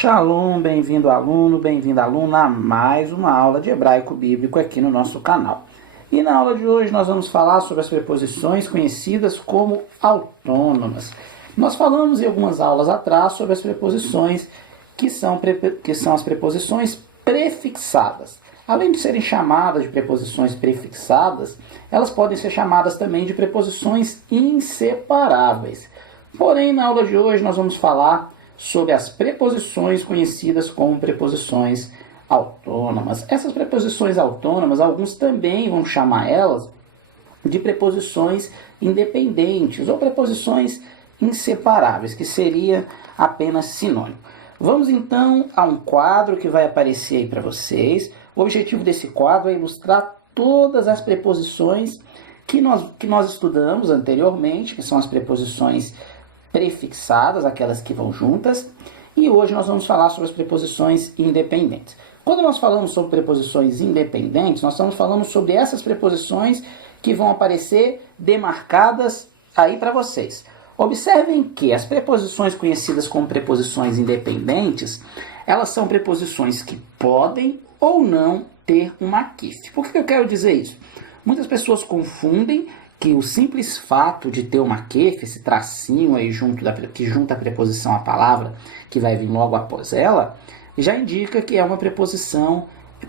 Shalom, bem-vindo aluno, bem-vinda aluna a mais uma aula de hebraico bíblico aqui no nosso canal. E na aula de hoje nós vamos falar sobre as preposições conhecidas como autônomas. Nós falamos em algumas aulas atrás sobre as preposições que são as preposições prefixadas. Além de serem chamadas de preposições prefixadas, elas podem ser chamadas também de preposições inseparáveis. Porém, na aula de hoje nós vamos falar sobre as preposições conhecidas como preposições autônomas. Essas preposições autônomas, alguns também vão chamar elas de preposições independentes ou preposições inseparáveis, que seria apenas sinônimo. Vamos então a um quadro que vai aparecer aí para vocês. O objetivo desse quadro é ilustrar todas as preposições que nós estudamos anteriormente, que são as preposições prefixadas, aquelas que vão juntas, e hoje nós vamos falar sobre as preposições independentes. Quando nós falamos sobre preposições independentes, nós estamos falando sobre essas preposições que vão aparecer demarcadas aí para vocês. Observem que as preposições conhecidas como preposições independentes, elas são preposições que podem ou não ter um maquife. Por que eu quero dizer isso? Muitas pessoas confundem que o simples fato de ter uma maquife, esse tracinho aí que junta a preposição à palavra, que vai vir logo após ela, já indica que é uma preposição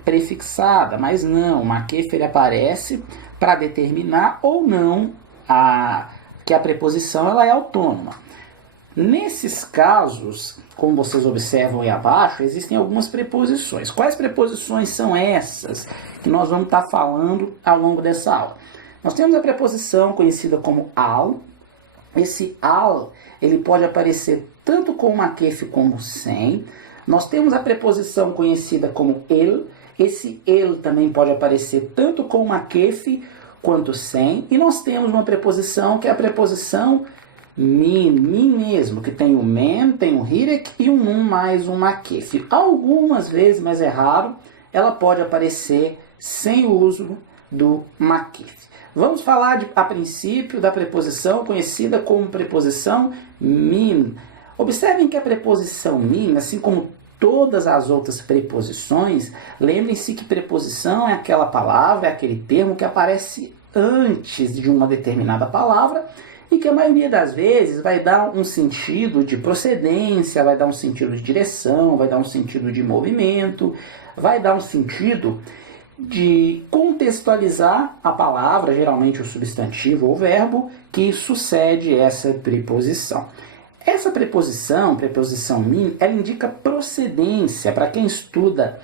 prefixada, mas não, o maquife ele aparece para determinar ou não que a preposição ela é autônoma. Nesses casos, como vocês observam aí abaixo, existem algumas preposições. Quais preposições são essas que nós vamos estar falando ao longo dessa aula? Nós temos a preposição conhecida como al. Esse al, ele pode aparecer tanto com maquife como sem. Nós temos a preposição conhecida como el. Esse el também pode aparecer tanto com maquife quanto sem. E nós temos uma preposição que é a preposição min mesmo, que tem o men, tem o hirek e um nun mais um maquife. Algumas vezes, mas é raro, ela pode aparecer sem o uso do maquife. Vamos falar a princípio da preposição conhecida como preposição min. Observem que a preposição min, assim como todas as outras preposições, lembrem-se que preposição é aquela palavra, é aquele termo que aparece antes de uma determinada palavra e que a maioria das vezes vai dar um sentido de procedência, vai dar um sentido de direção, vai dar um sentido de movimento, vai dar um sentido de contextualizar a palavra, geralmente o substantivo ou verbo, que sucede essa preposição. Essa preposição min, ela indica procedência. Para quem estuda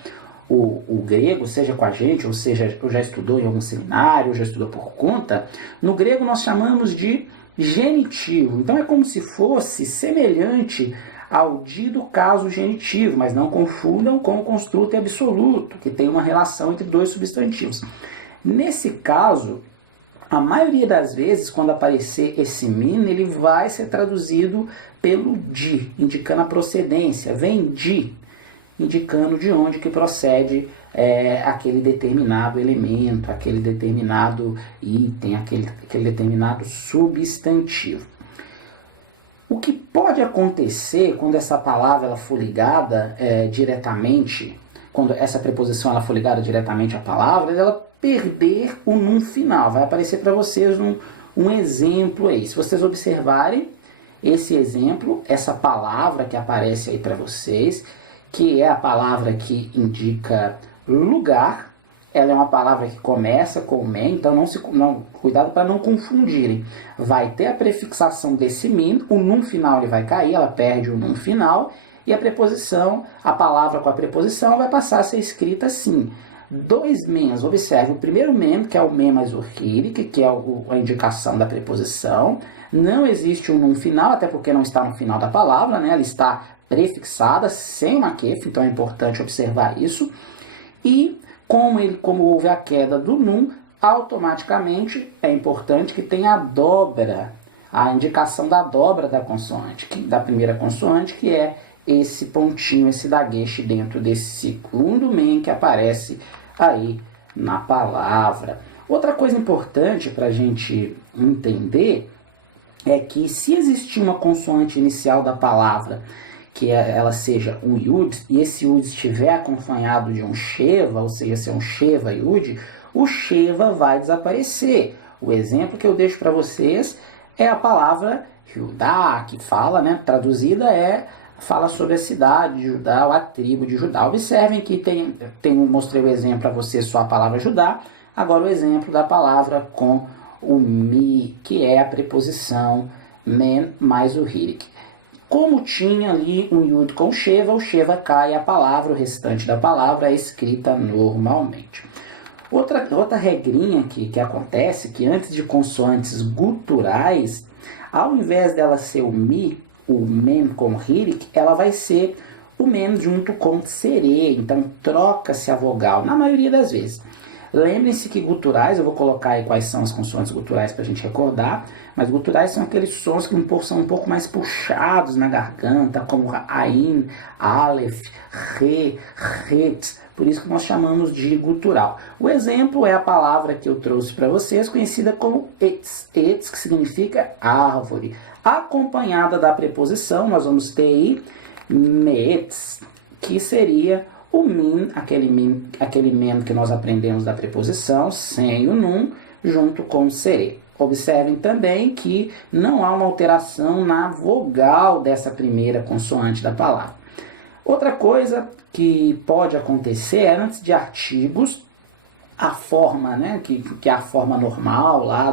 o grego, seja com a gente, ou seja, já estudou em algum seminário, ou já estudou por conta, no grego nós chamamos de genitivo. Então é como se fosse semelhante ao di do caso genitivo, mas não confundam com o construto absoluto, que tem uma relação entre dois substantivos. Nesse caso, a maioria das vezes, quando aparecer esse min, ele vai ser traduzido pelo di, indicando a procedência. Vem de, indicando de onde que procede aquele determinado elemento, aquele determinado item, aquele determinado substantivo. O que pode acontecer quando essa palavra ela for ligada diretamente, quando essa preposição ela for ligada diretamente à palavra, ela perder o nun final. Vai aparecer para vocês um exemplo aí. Se vocês observarem esse exemplo, essa palavra que aparece aí para vocês, que é a palavra que indica lugar, ela é uma palavra que começa com men, então cuidado para não confundirem. Vai ter a prefixação desse min, o nun final ele vai cair, ela perde o nun final, e a palavra com a preposição vai passar a ser escrita assim. Dois mens, observe, o primeiro men, que é o men mais o hirik, que é a indicação da preposição. Não existe um nun final, até porque não está no final da palavra, né? Ela está prefixada, sem maquife, então é importante observar isso. E como houve a queda do nun, automaticamente é importante que tenha a dobra, a indicação da dobra da consoante, da primeira consoante, que é esse pontinho, esse dagueche dentro desse segundo men que aparece aí na palavra. Outra coisa importante para a gente entender é que se existir uma consoante inicial da palavra que ela seja um Yud, e esse Yud estiver acompanhado de um Sheva, ou seja, se é um Sheva Yud, o Sheva vai desaparecer. O exemplo que eu deixo para vocês é a palavra Judá, que fala, né, traduzida fala sobre a cidade de Judá, ou a tribo de Judá. Observem que mostrei o exemplo para vocês só a palavra Judá, agora o exemplo da palavra com o mi, que é a preposição men mais o hirik. Como tinha ali um Yud com o Sheva cai, a palavra, o restante da palavra é escrita normalmente. Outra regrinha que acontece, que antes de consoantes guturais, ao invés dela ser o mi, o men com hirik, ela vai ser o men junto com serê, então troca-se a vogal, na maioria das vezes. Lembrem-se que guturais, eu vou colocar aí quais são as consoantes guturais para a gente recordar, mas guturais são aqueles sons que são um pouco mais puxados na garganta, como Ain, Aleph, Re, Het, por isso que nós chamamos de gutural. O exemplo é a palavra que eu trouxe para vocês, conhecida como etz, etz, que significa árvore. Acompanhada da preposição, nós vamos ter aí metz, que seria o min, aquele men que nós aprendemos da preposição, sem o num, junto com o serê. Observem também que não há uma alteração na vogal dessa primeira consoante da palavra. Outra coisa que pode acontecer é, antes de artigos, a forma, né, que é a forma normal lá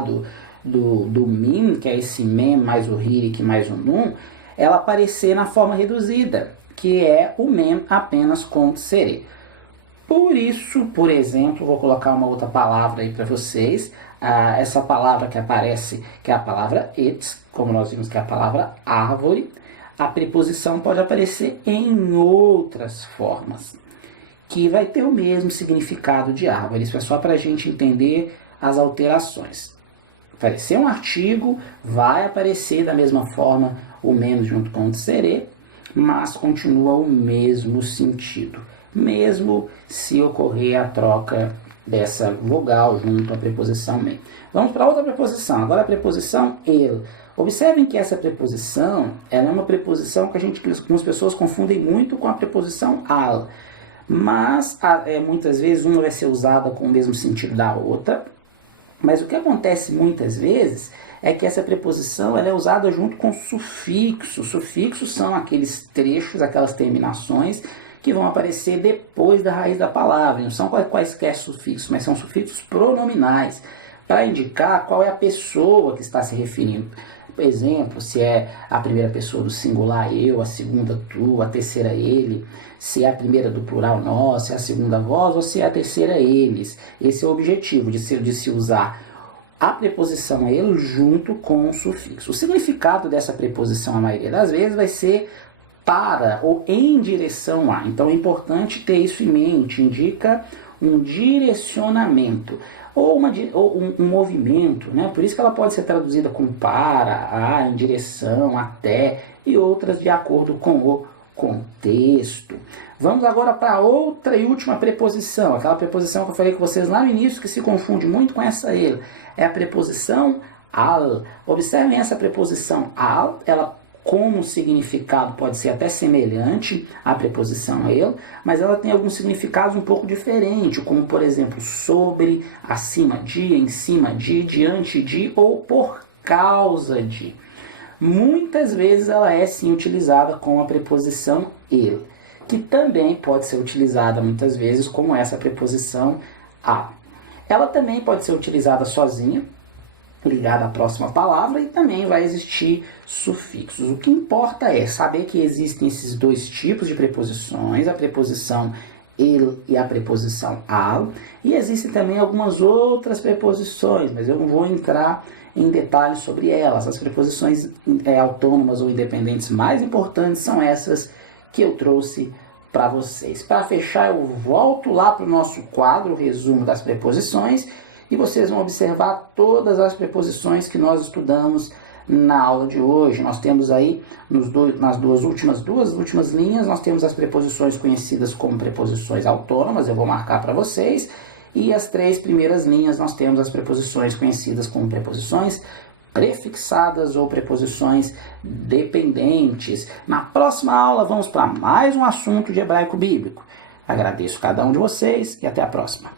do min, que é esse men mais o hirik mais o num, ela aparecer na forma reduzida, que é o men apenas com serê. Por isso, por exemplo, vou colocar uma outra palavra aí para vocês. Essa palavra que aparece, que é a palavra etz, como nós vimos que é a palavra árvore, a preposição pode aparecer em outras formas, que vai ter o mesmo significado de árvore. Isso é só para a gente entender as alterações. Aparecer um artigo, vai aparecer da mesma forma o men junto com o serê, mas continua o mesmo sentido, mesmo se ocorrer a troca dessa vogal junto à preposição men. Vamos para outra preposição, agora a preposição el. Observem que essa preposição ela é uma preposição que algumas pessoas confundem muito com a preposição al, mas muitas vezes uma vai ser usada com o mesmo sentido da outra, mas o que acontece muitas vezes é que essa preposição ela é usada junto com sufixos. Sufixos são aqueles trechos, aquelas terminações que vão aparecer depois da raiz da palavra. Não são quaisquer sufixos, mas são sufixos pronominais, para indicar qual é a pessoa que está se referindo. Por exemplo, se é a primeira pessoa do singular eu, a segunda tu, a terceira ele, se é a primeira do plural nós, se é a segunda vós ou se é a terceira eles. Esse é o objetivo de se usar a preposição ele junto com o sufixo. O significado dessa preposição, a maioria das vezes, vai ser para ou em direção a. Então é importante ter isso em mente, indica um direcionamento ou um movimento, né? Por isso que ela pode ser traduzida com para, a, em direção, até e outras de acordo com o contexto. Vamos agora para outra e última preposição, aquela preposição que eu falei com vocês lá no início, que se confunde muito com essa ele, é a preposição al. Observem essa preposição al, ela como significado pode ser até semelhante à preposição el, mas ela tem alguns significados um pouco diferentes, como por exemplo sobre, acima de, em cima de, diante de ou por causa de. Muitas vezes ela é sim utilizada com a preposição el, que também pode ser utilizada muitas vezes como essa preposição a. Ela também pode ser utilizada sozinha, ligada à próxima palavra, e também vai existir sufixos. O que importa é saber que existem esses dois tipos de preposições, a preposição el e a preposição al, e existem também algumas outras preposições, mas eu não vou entrar em detalhes sobre elas. As preposições autônomas ou independentes mais importantes são essas que eu trouxe para vocês. Para fechar, eu volto lá para o nosso quadro, resumo das preposições, e vocês vão observar todas as preposições que nós estudamos na aula de hoje. Nós temos aí, nas duas últimas linhas, nós temos as preposições conhecidas como preposições autônomas, eu vou marcar para vocês, e as 3 primeiras linhas nós temos as preposições conhecidas como preposições prefixadas ou preposições dependentes. Na próxima aula vamos para mais um assunto de hebraico bíblico. Agradeço cada um de vocês e até a próxima.